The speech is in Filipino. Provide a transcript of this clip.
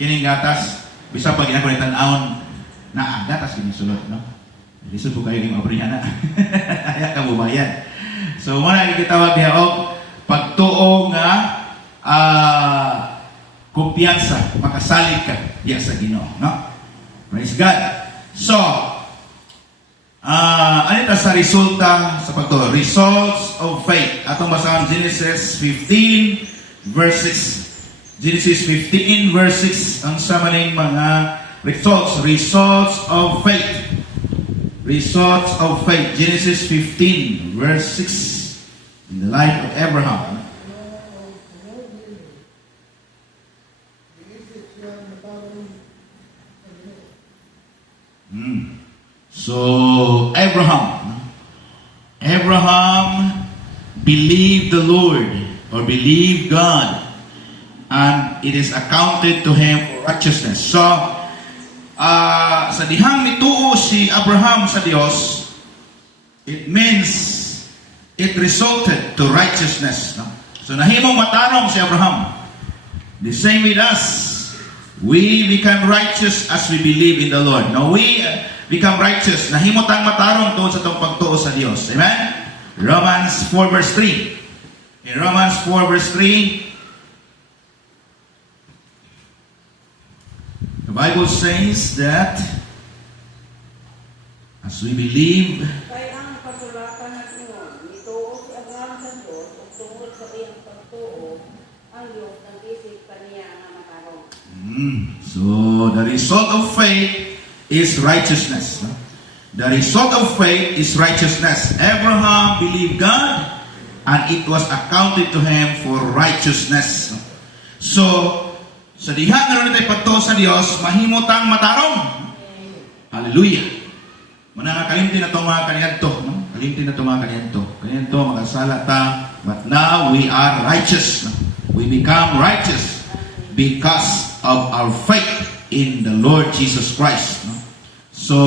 kining gatas, bisa pag ginagunitan aon na ang gatas kinisulot, no? Lisod po kayo yung mabrihan na. Ayaw ka bubayan. So, muna ikitawag niya og pagtuo nga kumpiyansa, makasalig ka diya sa Ginoo, no? Praise God. So, ano ito sa resulta sa pagtuo? Results of faith. Atong basahan Genesis 15 verse 6. Genesis 15 verse 6 ang samaning mga results of faith. Results of faith. Genesis 15 verse 6. In the life of Abraham. So, Abraham believed the Lord or believed God, and it is accounted to him for righteousness. So, sa dihang mituo si Abraham sa Dios, it means it resulted to righteousness. No? So, nahimong matarong si Abraham. The same with us. We become righteous as we believe in the Lord. No, we become righteous. Nahimutang matarong doon sa itong pagtuo sa Diyos. Amen? Romans 4 verse 3. In Romans 4 verse 3, the Bible says that as we believe, kaya ang pasulatan ng iyon, nituo si Abraham sa Diyos, ug tungod sa iyang pagtuo, ang Diyos nag-isip kaniya nga matarong. So, the result of faith is righteousness. No? The result of faith is righteousness. Abraham believed God, and it was accounted to him for righteousness. No? So, sa diha nga rin tayo pagtuo sa Diyos, mahimutang matarong. Hallelujah. Muna nga kalimtin na ito mga kanyanto. No? Kalimtin na ito mga kanyanto. Kanyanto, makasala ta. But now, we are righteous. No? We become righteous because of our faith in the Lord Jesus Christ.